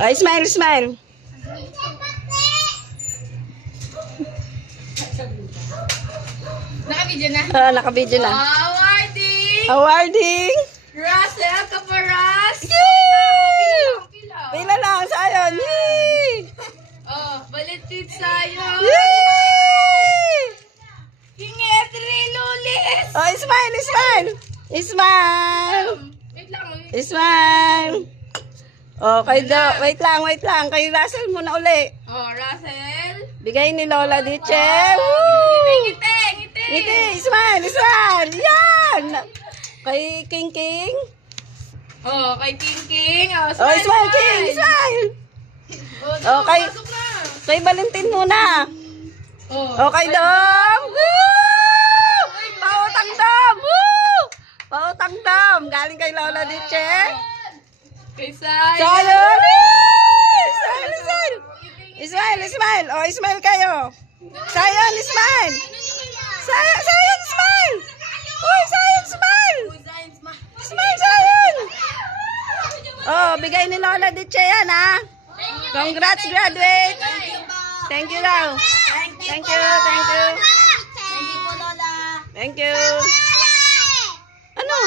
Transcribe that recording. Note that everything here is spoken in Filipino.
Oh, smile, smile. Naka-video na? Naka-video na. Awarding! Awarding! Russell Caparas! Yay! Pila. Pila lang, sayon. Yay! Oh, balitit sa'yo. Yay! King Edri Lulis! Oh, smile, smile. Smile. Wait lang. Smile. Oh, wait lang. Kay Russell muna uli. Oh, Russell. Bigay ni Lola Diche. Ngiti, ngiti. Ngiti, smile, smile. Yan. Kay King King. Oh, kay King King. Oh, Oh, smile, King, smile. Oh, Okay. pasok na. Kay Valentin muna. Oh, Okay, Dom. Woo! Pautang Dom. Woo! Pautang Dom. Galing kay Lola Diche. Kay Sayan. Sayon. Smile, smile. Smile, smile. Oh, smile kayo. Sayon, smile. Sayon, smile. Oh, Sayon, smile. Smile, Sayon. Oh, bigay ni Lola Diche yan, ha? Congrats, graduate. Thank you daw. Thank you, thank you. Thank you po, Lola. Thank you. Ano?